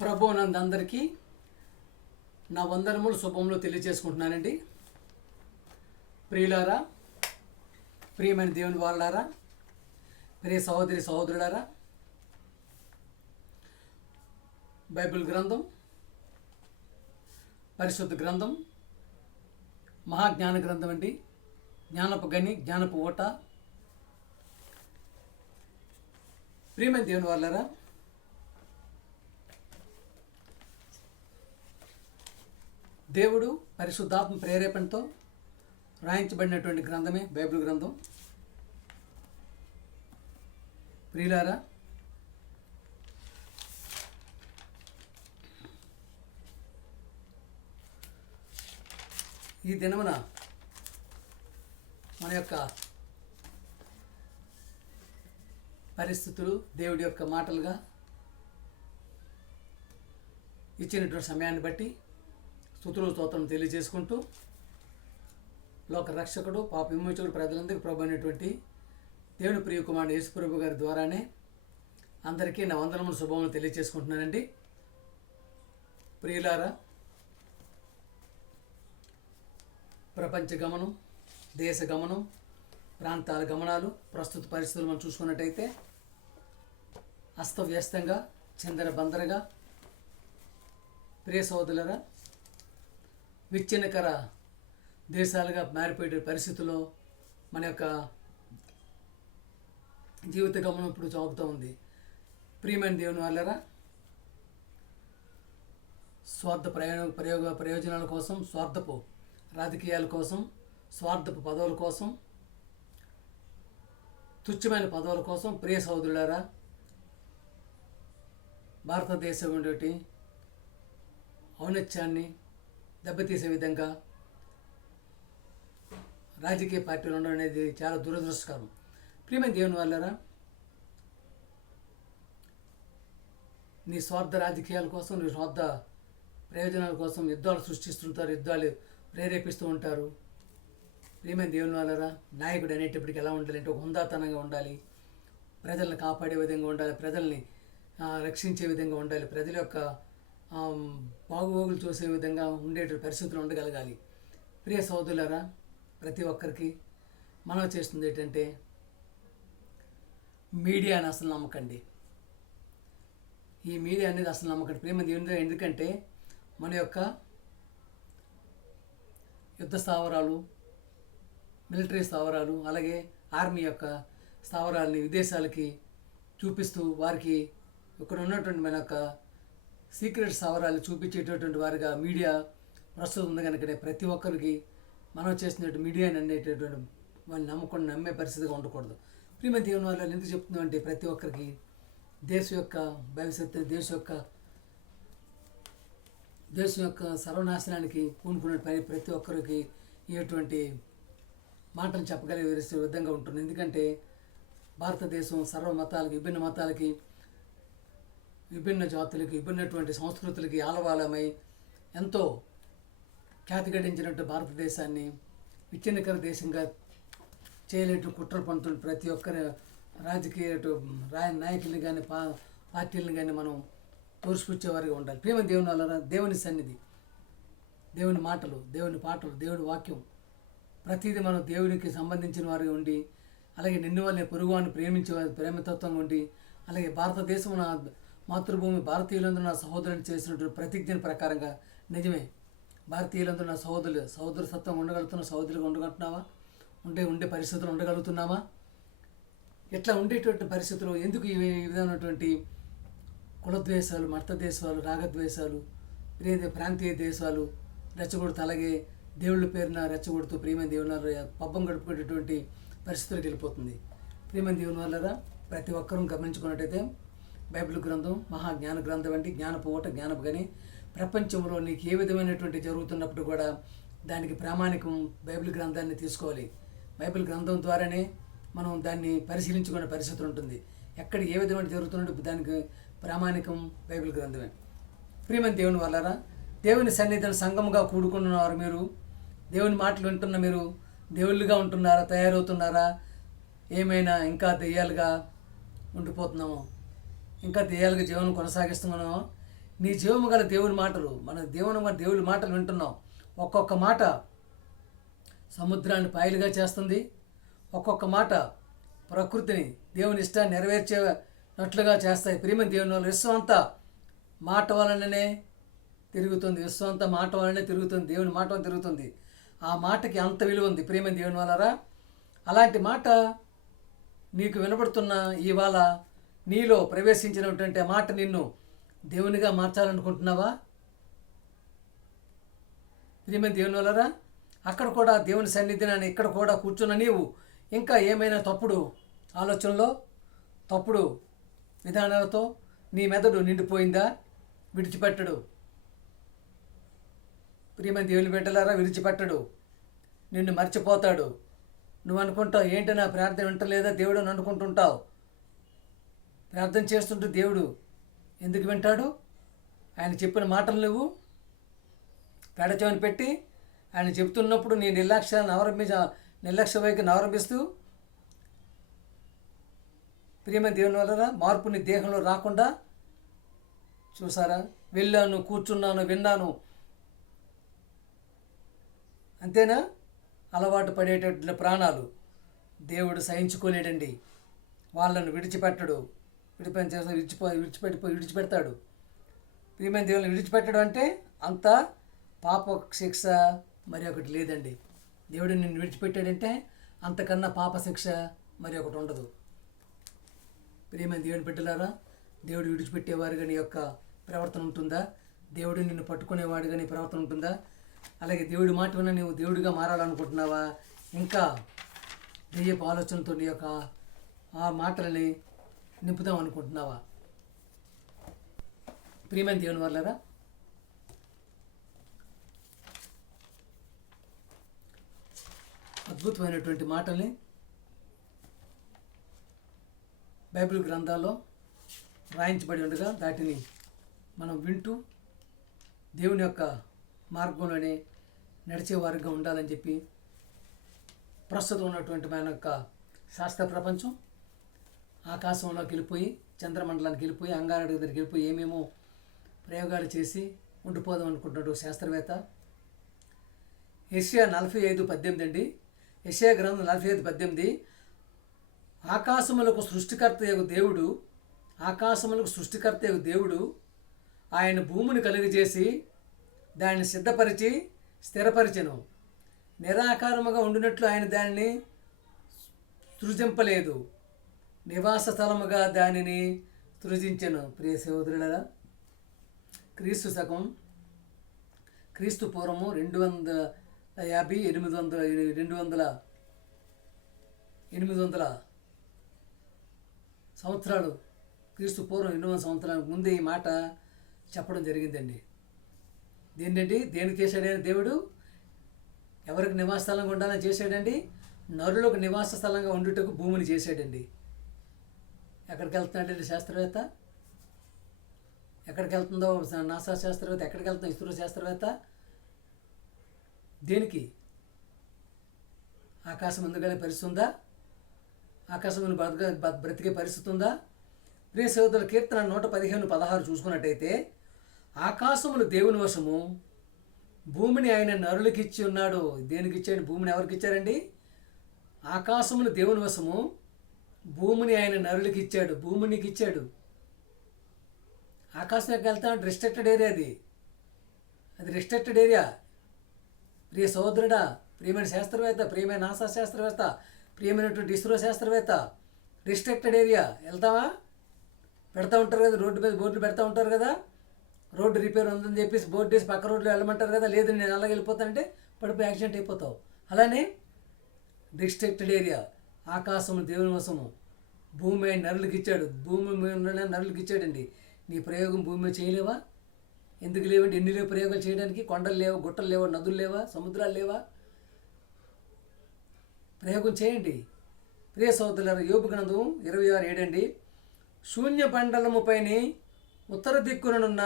ప్రభువునందరికీ నా వందనములు శుభములు తెలియజేసుకుంటున్నానండి. ప్రియులారా, ప్రియమైన దేవుని వాళ్ళారా, ప్రియ సహోదరి సహోదరులారా, బైబిల్ గ్రంథం, పరిశుద్ధ గ్రంథం, మహాజ్ఞాన గ్రంథం అండి. జ్ఞానపు గని, జ్ఞానపు ఓట. ప్రియమైన దేవుని వాళ్ళారా, దేవుడు పరిశుద్ధాత్మ ప్రేరేపణతో రాయించబడినటువంటి గ్రంథమే బైబిల్ గ్రంథం. ప్రియులారా, ఈ దినమున మన యొక్క పరిస్థితులు దేవుడి యొక్క మాటలుగా ఇచ్చినటువంటి సమయాన్ని బట్టి స్తుతులు స్తోత్రం తెలియజేసుకుంటూ, లోక రక్షకుడు, పాప విమోచకుడు, ప్రజలందరికీ ప్రభు అయినటువంటి దేవుని ప్రియ కుమారుడు యేసు ప్రభు గారి ద్వారానే అందరికీ నా వందనములు శుభములు తెలియజేసుకుంటున్నానండి. ప్రియులారా, ప్రపంచ గమనం, దేశ గమనం, ప్రాంతాల గమనాలు, ప్రస్తుత పరిస్థితులు మనం చూసుకున్నట్టయితే అస్తవ్యస్తంగా, చిందరబందరగా, ప్రియ సోదరులారా, విచ్ఛిన్నకర దేశాలుగా మారిపోయే పరిస్థితుల్లో మన యొక్క జీవిత గమనం ఇప్పుడు సాగుతూ ఉంది. ప్రియమైన దేవుని వాళ్ళరా, స్వార్థ ప్రయోజనాల కోసం, స్వార్థపు రాజకీయాల కోసం, స్వార్థపు పదవుల కోసం, తుచ్చమైన పదవుల కోసం, ప్రియ సోదరులారా, భారతదేశం ఉండేటి ఔన్నత్యాన్ని దెబ్బతీసే విధంగా రాజకీయ పార్టీలు ఉండడం అనేది చాలా దురదృష్టకరం. ప్రియమైన దేవుని వాళ్ళారా, నీ స్వార్థ రాజకీయాల కోసం, నీ స్వార్థ ప్రయోజనాల కోసం యుద్ధాలు సృష్టిస్తుంటారు, యుద్ధాలు ప్రేరేపిస్తూ ఉంటారు. ప్రియమైన దేవుని వాళ్ళారా, నాయకుడు అనేటప్పటికి ఎలా ఉండాలంటే ఒక హుందాతనంగా ఉండాలి, ప్రజల్ని కాపాడే విధంగా ఉండాలి, ప్రజల్ని రక్షించే విధంగా ఉండాలి, ప్రజల యొక్క బాగోగులు చూసే విధంగా ఉండేటువంటి పరిస్థితులు ఉండగలగాలి. ప్రియ సోదరులారా, ప్రతి ఒక్కరికి మనం చేస్తుంది ఏంటంటే మీడియాని అసలు నమ్మకండి. ఈ మీడియా అనేది అసలు నమ్మకండి. ప్రియమైన ఎందుకంటే మన యొక్క యుద్ధ స్థావరాలు, మిలిటరీ స్థావరాలు, అలాగే ఆర్మీ యొక్క స్థావరాలని విదేశాలకి చూపిస్తూ వారికి ఇక్కడ ఉన్నటువంటి మన యొక్క సీక్రెట్ స్థావరాలు చూపించేటటువంటి వారిగా మీడియా ప్రస్తుతం ఉంది. కనుకనే ప్రతి ఒక్కరికి మనం చేసినట్టు మీడియాని అనేటటువంటి వాళ్ళు నమ్మే పరిస్థితిగా ఉండకూడదు. ప్రియమైన దేవుని వాళ్ళు ఎందుకు చెప్తున్నామంటే ప్రతి ఒక్కరికి దేశం యొక్క భవిష్యత్తు, దేశం యొక్క సర్వనాశనానికి పూనుకున్న ప్రతి ఒక్కరికి ఇటువంటి మాటలు చెప్పగలిగే విధంగా ఉంటుంది. ఎందుకంటే భారతదేశం సర్వ మతాలకి, విభిన్న మతాలకి, విభిన్న జాతులకి, విభిన్నటువంటి సంస్కృతులకి ఆలవాలమై ఎంతో ఖ్యాతి గడించినట్టు భారతదేశాన్ని విచ్ఛిన్నకర దేశంగా చేయలేటు కుట్ర పంతులు ప్రతి ఒక్కరి రాజకీయ నాయకుల్ని కానీ పార్టీలను కానీ మనం తోసిపుచ్చేవారిగా ఉండాలి. ప్రేమ దేవుని వల్ల దేవుని సన్నిధి, దేవుని మాటలు, దేవుని పాటలు, దేవుని వాక్యం ప్రతిదీ మనం దేవునికి సంబంధించిన వారిగా ఉండి, అలాగే నిన్ను వాళ్ళని పొరుగువాన్ని ప్రేమతత్వంగా ఉండి, అలాగే భారతదేశం మాతృభూమి, భారతీయులందరూ నా సహోదరుని చేసినటువంటి ప్రతిజ్ఞ ప్రకారంగా నిజమే భారతీయులందరూ నా సహోదరు సత్వం ఉండగలుగుతున్నా, సహోదరుగా ఉండగలుగుతున్నావా, ఉండే పరిస్థితులు ఉండగలుగుతున్నామా? ఇట్లా ఉండేటువంటి పరిస్థితులు ఎందుకు ఈ విధమైనటువంటి కులద్వేషాలు, మతద్వేషాలు, రాగద్వేషాలు, ప్రాంతీయ దేశాలు రెచ్చగొడుతూ, అలాగే దేవుళ్ళ పేరున రెచ్చగొడుతూ ప్రియమైన దేవుని పబ్బం గడుపుకునేటువంటి పరిస్థితులకు వెళ్ళిపోతుంది. ప్రియమైన దేవుని వల్ల ప్రతి ఒక్కరూ గమనించుకున్నట్టయితే బైబిల్ గ్రంథం మహాజ్ఞాన గ్రంథం అండి. జ్ఞానపు ఓట, జ్ఞానపు గని. ప్రపంచంలో నీకు ఏ విధమైనటువంటి జరుగుతున్నప్పుడు కూడా దానికి ప్రామాణికం బైబిల్ గ్రంథాన్ని తీసుకోవాలి. బైబిల్ గ్రంథం ద్వారానే మనం దాన్ని పరిశీలించుకునే పరిస్థితి ఉంటుంది. ఎక్కడ ఏ విధమైన జరుగుతున్నప్పుడు దానికి ప్రామాణికం బైబిల్ గ్రంథమే. ప్రియమైన దేవుని వాళ్ళారా, దేవుని సన్నిధిని సంఘముగా కూడుకుంటున్నారు మీరు, దేవుని మాటలు వింటున్న మీరు దేవుళ్ళుగా ఉంటున్నారా, తయారవుతున్నారా, ఏమైనా ఇంకా దెయ్యాలుగా ఉండిపోతున్నాము, ఇంకా దెయ్యాలుగా జీవనం కొనసాగిస్తున్నామో, నీ జీవము గల దేవుని మాటలు, దేవుని మాటలు వింటున్నాం. ఒక్కొక్క మాట సముద్రాన్ని పాయలుగా చేస్తుంది. ఒక్కొక్క మాట ప్రకృతిని దేవుని ఇష్టాన్ని నెరవేర్చేటట్లుగా చేస్తాయి. ప్రియమైన దేవుని వల్ల విశ్వం అంతా మాట వలననే తిరుగుతుంది. విశ్వం అంతా మాట వలనే తిరుగుతుంది. దేవుని మాట వలన తిరుగుతుంది. ఆ మాటకి అంత విలువ ఉంది. ప్రియమైన దేవుని వలరా అలాంటి మాట నీకు వినబడుతున్న ఇవాళ నీలో ప్రవేశించినటువంటి మాట నిన్ను దేవునిగా మార్చాలనుకుంటున్నావా? ప్రియమైన దేవుని వలరా అక్కడ కూడా దేవుని సన్నిధిని ఇక్కడ కూడా కూర్చున్న నీవు ఇంకా ఏమైనా తప్పుడు ఆలోచనలో, తప్పుడు విధానాలతో నీ మెదడు నిండిపోయిందా? విడిచిపెట్టడు. ప్రియమైన దేవుని బిడ్డలారా, విడిచిపెట్టడు. నిన్ను మర్చిపోతాడు. నువ్వు అనుకుంటావు, ఏంటి నా ప్రార్థన వింటలేదా దేవుడు అని అనుకుంటుంటావు. ప్రార్థన చేస్తుంటే దేవుడు ఎందుకు వింటాడు? ఆయన చెప్పిన మాటలు నువ్వు పెడచెవిని పెట్టి ఆయన చెప్తున్నప్పుడు నీ నిర్లక్ష్య వైఖరిని అవలంబిస్తూ ప్రియమైన దేవుని వలన మార్పు నీ దేహంలో రాకుండా చూసారా? వెళ్ళాను, కూర్చున్నాను, విన్నాను, అంతేనా? అలవాటు పడేటటువంటి ప్రాణాలు దేవుడు సహించుకోలేడండి. వాళ్ళను విడిచిపెట్టడు. విడిచిపెడతాడు. ప్రియమైన దేవుని విడిచిపెట్టడం అంటే అంత పాప శిక్ష మరి ఒకటి లేదండి. దేవుడు నిన్ను విడిచిపెట్టాడంటే అంతకన్నా పాప శిక్ష మరి ఒకటి ఉండదు. ప్రియమైన దేవుని బిడ్డలారా, దేవుడు విడిచిపెట్టేవారుగా నీ యొక్క ప్రవర్తన ఉంటుందా? దేవుడు నిన్ను పట్టుకునేవాడుగా నీ ప్రవర్తన ఉంటుందా? అలాగే దేవుడి మాట విన్న నువ్వు దేవుడిగా మారాలనుకుంటున్నావా? ఇంకా దెయ్యపు ఆలోచనతో నీ యొక్క ఆ మాటలని నింపుదాం అనుకుంటున్నావా? ప్రియమైన దేవుని వల్లరా అద్భుతమైనటువంటి మాటల్ని బైబిల్ గ్రంథాల్లో రాయించబడి ఉండగా వాటిని మనం వింటూ దేవుని యొక్క మార్గంలోనే నడిచేవారుగా ఉండాలని చెప్పి ప్రస్తుతం ఉన్నటువంటి మన యొక్క శాస్త్ర ప్రపంచం ఆకాశంలోకి వెళ్ళిపోయి, చంద్రమండలానికి వెళ్ళిపోయి, అంగారడి దగ్గరికి వెళ్ళిపోయి ఏమేమో ప్రయోగాలు చేసి ఉండిపోదాం అనుకుంటున్నాడు శాస్త్రవేత్త. యెషయా 45:18 అండి. యెషయా గ్రంథం 45:18 ఆకాశములకు సృష్టికర్తయగు దేవుడు ఆయన భూమిని కలుగజేసి దాన్ని సిద్ధపరిచి స్థిరపరిచెను. నిరాకారముగా ఉండినట్లు ఆయన దానిని సృజింపలేదు, నివాస స్థలముగా దానిని సృజించెను. ప్రియ సహోదరులారా, క్రీస్తు పూర్వము 800 సంవత్సరాలు, క్రీస్తు పూర్వం 800 సంవత్సరాలకు ముందే ఈ మాట చెప్పడం జరిగిందండి. దేనికి చేశాడని దేవుడు? ఎవరికి నివాస స్థలంగా ఉండాలని చేశాడండి? నరులకు నివాస స్థలంగా ఉండుటకు భూమిని చేశాడండి. ఎక్కడికి వెళ్తున్నాడండి శాస్త్రవేత్త? ఎక్కడికి వెళ్తుందో నాసా శాస్త్రవేత్త, ఎక్కడికి వెళ్తుందో ఇస్రో శాస్త్రవేత్త? దేనికి? ఆకాశం ఎందుకనే పరిస్థితుందా? ఆకాశం బ్రతికే పరిస్థితి ఉందా? ప్రియ సహోదరుల కీర్తన 115:16 చూసుకున్నట్టయితే, ఆకాశములు దేవుని వశము, భూమిని ఆయన నరులకి ఇచ్చి ఉన్నాడు. దేనికి ఇచ్చాడు? భూమిని ఎవరికి ఇచ్చారండి? ఆకాశములు దేవుని వశము, భూమిని ఆయన నరులకి ఇచ్చాడు. భూమినికి ఇచ్చాడు. ఆకాశంలోకి వెళ్తా రిస్ట్రిక్టెడ్ ఏరియా అది రిస్ట్రిక్టెడ్ ఏరియా. ప్రియ సహోదరుడా, ప్రియమైన శాస్త్రవేత్త, ప్రియమైన నాసా శాస్త్రవేత్త, ప్రియమైనటువంటి ఇస్రో శాస్త్రవేత్త, రిస్ట్రిక్టెడ్ ఏరియా వెళ్తావా? పెడతా ఉంటారు కదా, రోడ్డు మీద బోర్డులు పెడతా ఉంటారు కదా, రోడ్డు రిపేర్ ఉందని చెప్పేసి బోర్డు వేసి పక్క రోడ్లో వెళ్ళమంటారు కదా. లేదు నేను అలాగే వెళ్ళిపోతానంటే పడిపోయి యాక్సిడెంట్ అయిపోతావు. అలానే రిస్ట్రిక్టెడ్ ఏరియా, ఆకాశము దేవుని వశము, భూమి ఆయన నరులకి ఇచ్చాడు. భూమి నరులకి ఇచ్చాడండి. నీ ప్రయోగం భూమి మీద చేయలేవా? ఎందుకు లేవండి? ఎన్ని లేవు ప్రయోగాలు చేయడానికి? కొండలు లేవా, గుట్టలు లేవా, నదులు లేవా, సముద్రాలు లేవా? ప్రయోగం చేయండి. ప్రియ సహోదరులారా, యోబు గ్రంథం 26:7 అండి. శూన్య మండలముపైని ఉత్తర దిక్కుననున్న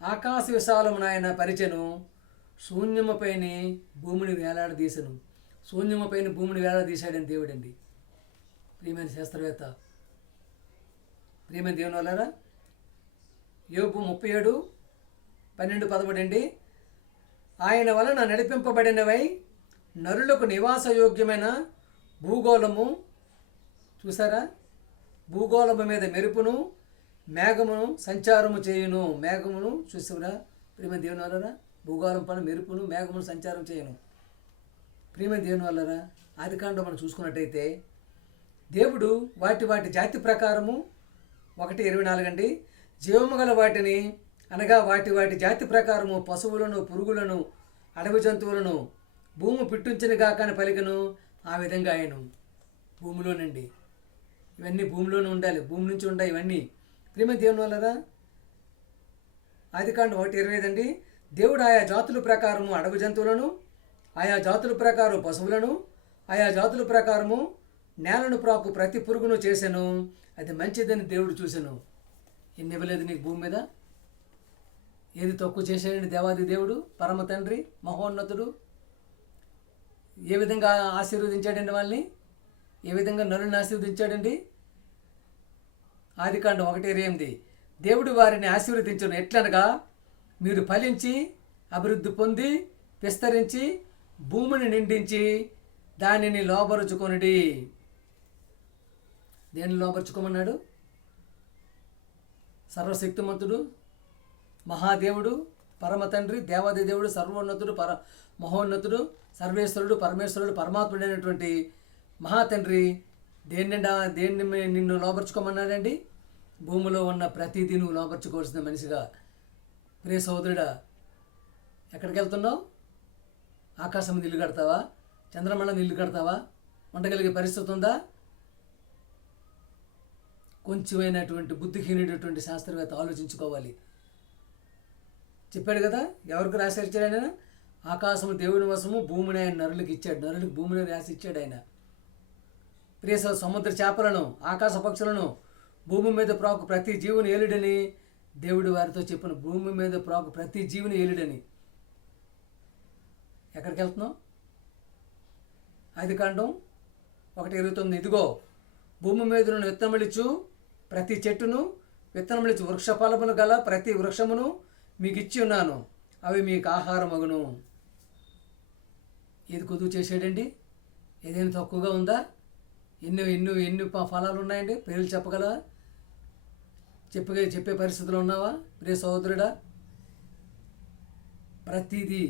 ఆకాశ విశాలమును ఆయన పరిచెను, శూన్యముపైన భూమిని వేలాడదీసెను. శూన్యముపైన భూమిని వేలాడదీశాడని దేవుడండి. ప్రియమైన శాస్త్రవేత్త, ప్రియమైన దేవుని వల్లరా, యోబు 37 12:13 అండి. ఆయన వలన నడిపింపబడినవై నరులకు నివాసయోగ్యమైన భూగోళము, చూసారా, భూగోళము మీద మెరుపును మేఘమును సంచారము చేయును. మేఘమును చూసారా ప్రియమైన దేవుని వల్లరా, భూగోళం పైన మెరుపును మేఘమును సంచారం చేయను. ప్రియమైన దేవుని వల్లరా, ఆదికాండం మనం చూసుకున్నట్టయితే దేవుడు వాటి వాటి జాతి ప్రకారము 1:24 అండి, జీవము గల వాటిని అనగా వాటి వాటి జాతి ప్రకారము పశువులను, పురుగులను, అడవి జంతువులను భూమి పుట్టించిన గాకని పలికను. ఆ విధంగా ఆయన భూమిలోనండి, ఇవన్నీ భూమిలోనే ఉండాలి, భూమి నుంచి ఉండాలి ఇవన్నీ. ప్రియమైన దేవుని వల్లరా, ఆదికాండం 1:25 అండి, దేవుడు ఆయా జాతుల ప్రకారము అడవి జంతువులను, ఆయా జాతుల ప్రకారం పశువులను, ఆయా జాతుల ప్రకారము నేలను ప్రాకు ప్రతి పురుగును చేశాను. అది మంచిదని దేవుడు చూశాను. ఎన్ని ఇవ్వలేదు నీకు భూమి మీద? ఏది తక్కువ చేశాడండి దేవాది దేవుడు, పరమ తండ్రి, మహోన్నతుడు? ఏ విధంగా ఆశీర్వదించాడండి వాళ్ళని? ఏ విధంగా నరుని ఆశీర్వదించాడండి? ఆదికాండం 1:28, దేవుడు వారిని ఆశీర్వదించను ఎట్లనగా మీరు ఫలించి అభివృద్ధి పొంది విస్తరించి భూమిని నిండించి దానిని లోబరుచుకొనుడి. దేన్ని లోబరుచుకోమన్నాడు? సర్వశక్తిమంతుడు, మహాదేవుడు, పరమ తండ్రి, దేవాది దేవుడు, సర్వోన్నతుడు, మహోన్నతుడు, సర్వేశ్వరుడు, పరమేశ్వరుడు, పరమాత్ముడైనటువంటి మహాతండ్రి దేన్ని నిన్ను లోబర్చుకోమన్నాడండి? భూమిలో ఉన్న ప్రతిదీ నువ్వు లోబర్చుకోవాల్సిన మనిషిగా. ప్రియ సోదరుడా, ఎక్కడికి వెళ్తున్నావు? ఆకాశం మీద ఇల్లు కడతావా? చంద్రమండలం ఇల్లు కడతావా? ఉండగలిగే పరిస్థితి ఉందా? కొంచెమైనటువంటి బుద్ధిహీనటువంటి శాస్త్రవేత్త ఆలోచించుకోవాలి. చెప్పాడు కదా, ఎవరికి రాసి ఇచ్చాడు ఆయన? ఆకాశము దేవుని వశము, భూమిని ఆయన నరులకు ఇచ్చాడు. నరులకు భూమిని రాసి ఇచ్చాడు ఆయన. ప్రియ సముద్ర చేపలను, ఆకాశ పక్షులను, భూమి మీద ప్రాకు ప్రతి జీవుని ఏలుడని దేవుడు వారితో చెప్పిన. భూమి మీద ప్రాకు ప్రతి జీవుని ఏలుడని. ఎక్కడికి వెళ్తున్నావు? ఆదికాండం 1:29, ఇదిగో భూమి మీద నుండి విత్తనములిచ్చు ప్రతి చెట్టును, విత్తనములిచ్చు వృక్ష ఫలములు గల ప్రతి వృక్షమును మీకు ఇచ్చి ఉన్నాను, అవి మీకు ఆహారమగును. ఏది కొద్దుగా చేసాడండి? ఏదైనా తక్కువగా ఉందా? ఎన్ని ఫలాలు ఉన్నాయండి? పేర్లు చెప్పగలవా? చెప్పే పరిస్థితులు ఉన్నావా? ప్రియ సహోదరుడా, ప్రతిదీ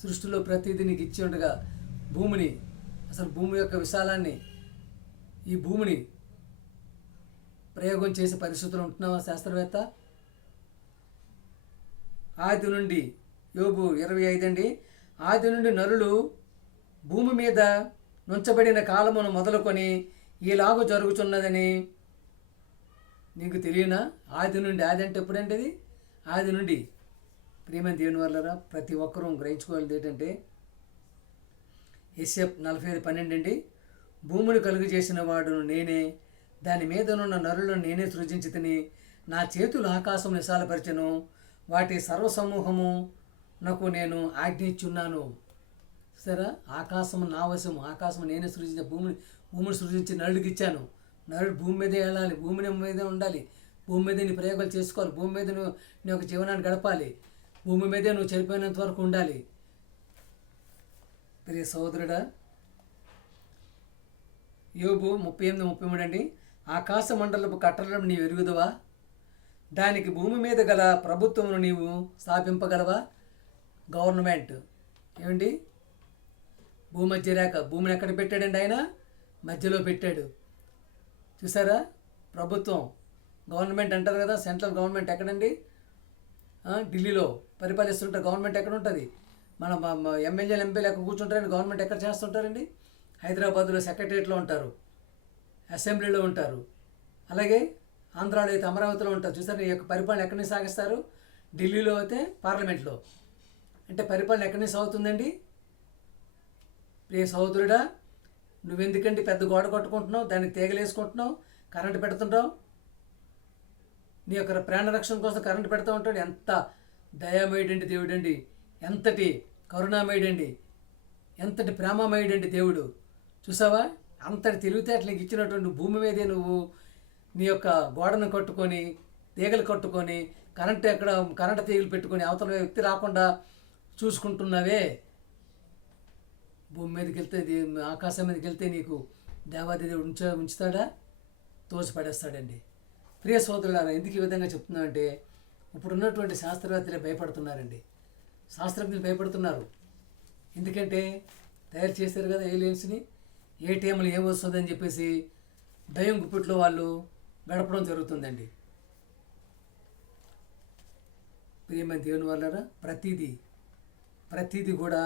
సృష్టిలో ప్రతిదీ నీకు ఇచ్చి ఉండగా భూమిని, అసలు భూమి యొక్క విశాలాన్ని, ఈ భూమిని ప్రయోగం చేసే పరిస్థితులు ఉంటున్నావా శాస్త్రవేత్త? ఆది నుండి, యోబు 25 అండి, ఆది నుండి నరులు భూమి మీద నుంచబడిన కాలమును మొదలుకొని ఈలాగు జరుగుతున్నదని నీకు తెలియనా? ఆది నుండి, ఆది అంటే ఎప్పుడంటే అది? ఆది నుండి. ప్రియమైన దేవుని వల్లరా, ప్రతి ఒక్కరూ గ్రహించుకోవాల్సింది ఏంటంటే యెషయా 45:12 అండి, భూమిని కలుగు చేసిన వాడును నేనే, దాని మీదనున్న నరులను నేనే సృజించితిని, నా చేతులు ఆకాశం విశాలపరిచెను, వాటి సర్వసమూహము నాకు నేను ఆజ్ఞించున్నాను. సరే, ఆకాశము నా వశము, ఆకాశము నేనే సృజించిన, భూమిని సృజించి నరుడికి ఇచ్చాను. నరుడు భూమి మీదే వెళ్ళాలి, భూమి మీదే ఉండాలి, భూమి మీదే నీ ప్రయోగాలు చేసుకోవాలి, భూమి మీద నువ్వు నీ యొక్క జీవనాన్ని గడపాలి, భూమి మీదే నువ్వు చనిపోయినంత వరకు ఉండాలి. ప్రియ సహోదరుడా, యోబు 38:33 అండి, ఆకాశ మండలపు కట్టడం నీవు ఎరుగుదువా? దానికి భూమి మీద గల ప్రభుత్వమును నీవు స్థాపింపగలవా? గవర్నమెంట్ ఏమండి? భూమధ్య రేఖ, భూమిని ఎక్కడ పెట్టాడండి ఆయన? మధ్యలో పెట్టాడు. చూసారా? ప్రభుత్వం, గవర్నమెంట్ అంటారు కదా, సెంట్రల్ గవర్నమెంట్ ఎక్కడండి? ఢిల్లీలో పరిపాలిస్తుంటారు. గవర్నమెంట్ ఎక్కడ ఉంటుంది? మన ఎమ్మెల్యేలు ఎంపీలు ఎక్కడ కూర్చుంటారండి? గవర్నమెంట్ ఎక్కడ చేస్తుంటారండి? హైదరాబాద్లో సెక్రటరియట్లో ఉంటారు, అసెంబ్లీలో ఉంటారు. అలాగే ఆంధ్రాలో అయితే అమరావతిలో ఉంటారు. చూసారు? ఈ యొక్క పరిపాలన ఎక్కడి నుంచి సాగిస్తారు? ఢిల్లీలో అయితే పార్లమెంట్లో. అంటే పరిపాలన ఎక్కడి నుంచి సాగుతుందండి? ప్రియ సహోదరుడా, నువ్వెందుకంటే పెద్ద గోడ కట్టుకుంటున్నావు, దానికి తీగలేసుకుంటున్నావు, కరెంటు పెడుతుంటావు, నీ యొక్క ప్రాణరక్షణ కోసం కరెంటు పెడతా ఉంటాడు. ఎంత దయామయుడండి దేవుడండి, ఎంతటి కరుణామయుడండి, ఎంతటి ప్రేమమయుడండి దేవుడు. చూసావా? అంతటి తెలివితేటలకు ఇచ్చినటువంటి భూమి మీదే నువ్వు నీ యొక్క గోడను కట్టుకొని తీగలు కట్టుకొని కరెంటు తీగలు పెట్టుకొని అవతల వ్యక్తి రాకుండా చూసుకుంటున్నావే, భూమి మీదకి వెళ్తే ఆకాశం మీదకి వెళ్తే నీకు దేవాదేవుడు ఉంచుతాడా? తోసిపడేస్తాడండి. ప్రియ సోదరులారా, ఎందుకు ఈ విధంగా చెప్తున్నామంటే ఇప్పుడు ఉన్నటువంటి శాస్త్రవేత్తలే భయపడుతున్నారండి. శాస్త్రజ్ఞులు భయపడుతున్నారు. ఎందుకంటే తయారు చేశారు కదా ఏలియన్స్ని, ఏ టైంలో ఏమొస్తుందని చెప్పేసి దయ్యం గుప్పిట్లో వాళ్ళు గడపడం జరుగుతుందండి. ప్రియమైన దేవుని వల్ల ప్రతిదీ కూడా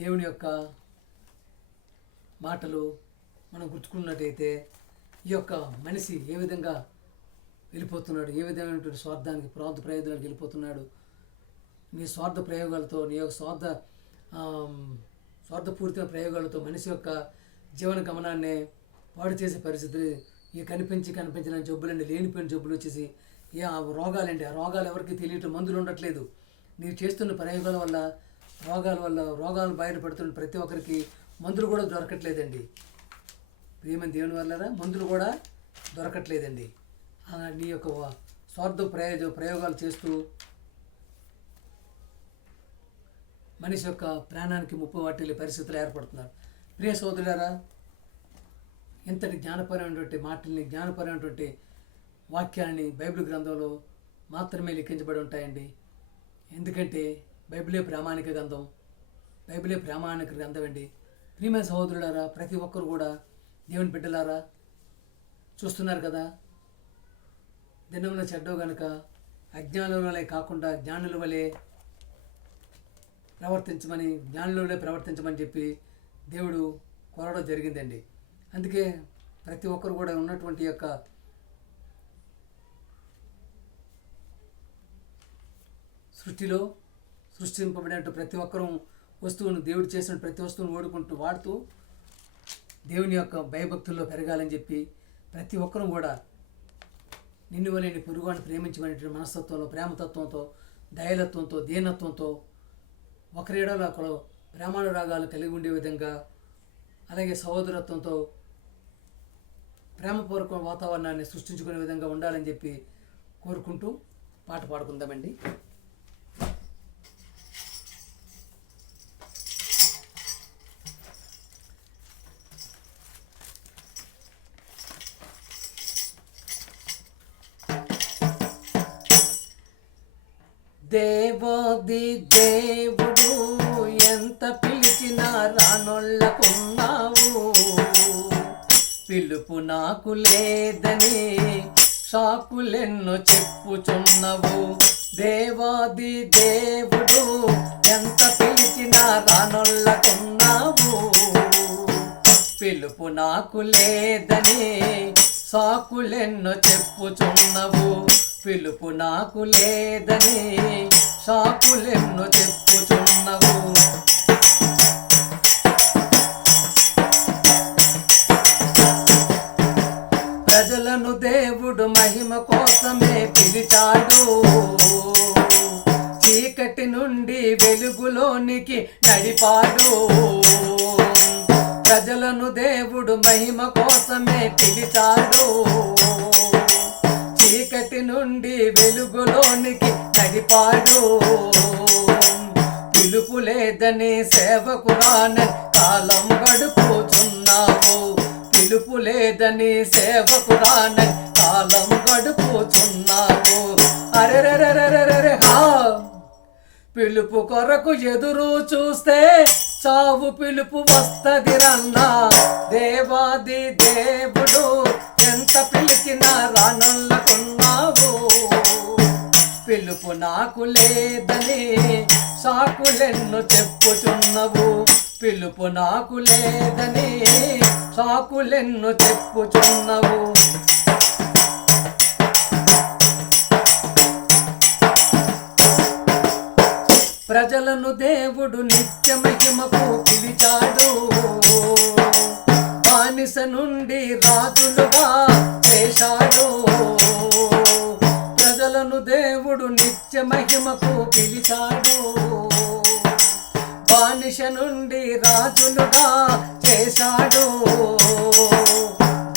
దేవుని యొక్క మాటలు మనం గుర్తుకున్నట్టయితే ఈ యొక్క మనిషి ఏ విధంగా వెళ్ళిపోతున్నాడు, ఏ విధమైనటువంటి స్వార్థానికి ప్రయోజనాలకు వెళ్ళిపోతున్నాడు, నీ స్వార్థ ప్రయోగాలతో, నీ యొక్క స్వార్థపూరిత ప్రయోగాలతో మనిషి యొక్క జీవన గమనాన్ని పాడు చేసే పరిస్థితులు, ఈ కనిపించిన జబ్బులండి, లేనిపోయిన జబ్బులు వచ్చేసి ఆ రోగాలు ఎవరికి తెలియటం, మందులు ఉండట్లేదు. నీవు చేస్తున్న ప్రయోగాల వల్ల రోగాలు బయటపడుతున్న ప్రతి ఒక్కరికి మందులు కూడా దొరకట్లేదండి. ప్రియమైన దేవుని వల్ల మందులు కూడా దొరకట్లేదండి. నీ యొక్క స్వార్థ ప్రయోగాలు చేస్తూ మనిషి యొక్క ప్రాణానికి ముప్పు వాటిల్లే పరిస్థితులు ఏర్పడుతున్నారు. ప్రియ సోదరులారా, ఇంతటి జ్ఞానపరమైనటువంటి మాటల్ని, జ్ఞానపరమైనటువంటి వాక్యాన్ని బైబిల్ గ్రంథంలో మాత్రమే లిఖించబడి ఉంటాయండి. ఎందుకంటే బైబిలే ప్రామాణిక గ్రంథం, అండి. ప్రియమైన సహోదరులారా, ప్రతి ఒక్కరు కూడా దేవుని బిడ్డలారా చూస్తున్నారు కదా, దినంలో చెడ్డో గనుక అజ్ఞానుల వలె కాకుండా జ్ఞానుల వలె ప్రవర్తించమని చెప్పి దేవుడు కోరడం జరిగిందండి. అందుకే ప్రతి ఒక్కరు కూడా ఉన్నటువంటి యొక్క సృష్టింపబడినట్టు ప్రతి ఒక్కరూ వస్తువును, దేవుడు చేసిన ప్రతి వస్తువును వాడుతూ దేవుని యొక్క భయభక్తుల్లో పెరగాలని చెప్పి ప్రతి ఒక్కరూ కూడా నిన్ను వలె నీ పొరుగువాడిని ప్రేమించమనేటువంటి మనస్తత్వంలో, ప్రేమతత్వంతో, దయలత్వంతో, దీనత్వంతో, ఒకరేడలో ఒకరు ప్రేమానురాగాలు కలిగి ఉండే విధంగా, అలాగే సహోదరత్వంతో ప్రేమపూర్వక వాతావరణాన్ని సృష్టించుకునే విధంగా ఉండాలని చెప్పి కోరుకుంటూ పాట పాడుకుందామండి. దేవాది దేవుడు ఎంత పిలిచినా రానొళ్ళకున్నావు, పిలుపు నాకు లేదని సాకులెన్నో చెప్పుచున్నవు. దేవాది దేవుడు ఎంత పిలిచినా రానొళ్ళకున్నావు, పిలుపు నాకు లేదని సాకులెన్నో చెప్పుచున్నవు. పిలుపు నాకు లేదని సాకులెన్నో చెప్పుచున్నవు. ప్రజలను దేవుడు మహిమ కోసమే పిలిచాడు, చీకటి నుండి వెలుగులోనికి నడిపాడు. ప్రజలను దేవుడు మహిమ కోసమే పిలిచాడు, చీకటి నుండి వెలుగులోనికి నడిపాడు. పిలుపు లేదని సేవకు రాని కాలం గడుపుచున్నావు, పిలుపు లేదని సేవకు రాని కాలం గడుపుచున్నావు. అరెరెరెరెరెరె హా, పిలుపు కొరకు ఎదురు చూస్తే చావు పిలుపు వస్తది రన్నా. దేవాది దేవుడు ఎంత పిలిచినా రానొల్లకున్నావు, పిలుపు నాకు లేదని సాకులెన్నో చెప్పుచున్నవు. పిలుపు నాకు లేదని సాకులెన్నో చెప్పుచున్నవు. ప్రజలను దేవుడు నిత్య మహిమకు పిలిచాడు, బానిస నుండి రాజులుగా చేశాడు. ప్రజలను దేవుడు నిత్య మహిమకు పిలిచాడు, బానిస నుండి రాజులుగా చేశాడు.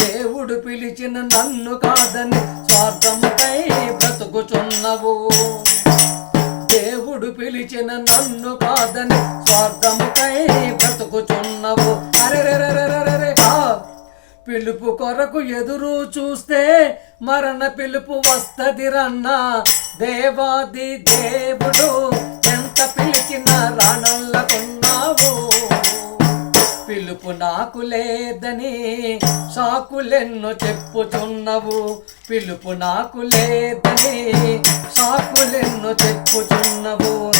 దేవుడు పిలిచిన నన్ను కాదని స్వార్థముకై పిలిచిన నన్ను కాదని స్వార్థముకై బ్రతుకుచున్నవు. అరెరెరెరెరెరె పిలుపు కొరకు ఎదురు చూస్తే మరణ పిలుపు వస్తదిరన్నా. దేవాది దేవుడు ఎంత పిలిచినా రానల్లకున్నావు. పిలుపు నాకు లేదని సాకులెన్నో చెప్పుచున్నవు. పిలుపు నాకు లేదని సాకులెన్నో చెప్పుచున్నవు.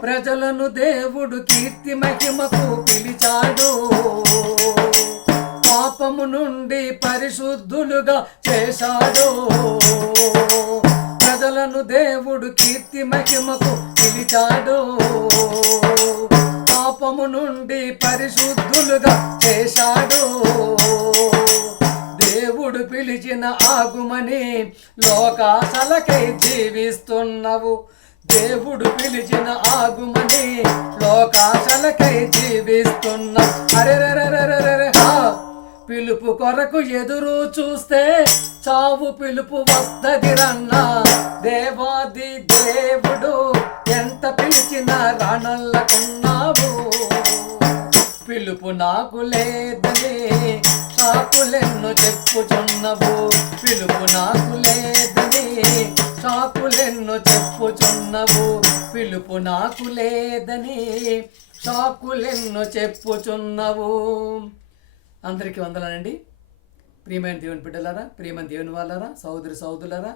ప్రజలను దేవుడు కీర్తి మహిమకు పిలిచాడు. పాపము నుండి పరిశుద్ధులుగా చేశాడు. ప్రజలను దేవుడు కీర్తి మహిమకు పిలిచాడు. పాపము నుండి పరిశుద్ధులుగా చేశాడు. దేవుడు పిలిచిన ఆగుమని లోకాశలకై జీవిస్తున్నావు. దేవుడు పిలిచిన ఆగుమని లోకాశలకై జీవిస్తున్నా. అరెరెరెరెరెరె పిలుపు కొరకు ఎదురు చూస్తే చావు పిలుపు వస్తదిరన్నా. దేవాది దేవుడు ఎంత పిలిచినా రానల్లకున్నావు. పిలుపు నాకు లేదని సాకులెన్నో చెప్పుచున్నవు. పిలుపు నాకు లేదని సాకులెన్నో చెప్పుచున్నవు. పిలుపు నాకు లేదని సాకులెన్నో చెప్పుచున్నవు. అందరికీ వందనాలండి. ప్రియమైన దేవుని బిడ్డలారా, ప్రియమైన దేవుని వాళ్ళారా, సహోదరులారా,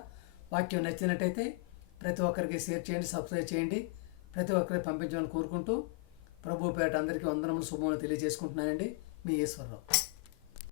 వాక్యం నచ్చినట్టయితే ప్రతి ఒక్కరికి షేర్ చేయండి, సబ్స్క్రైబ్ చేయండి. ప్రతి ఒక్కరికి పంపించమని కోరుకుంటూ ప్రభు పేట అందరికీ వందనములు శుభములు తెలియజేసుకుంటున్నానండి. మీ ఈశ్వరరావు.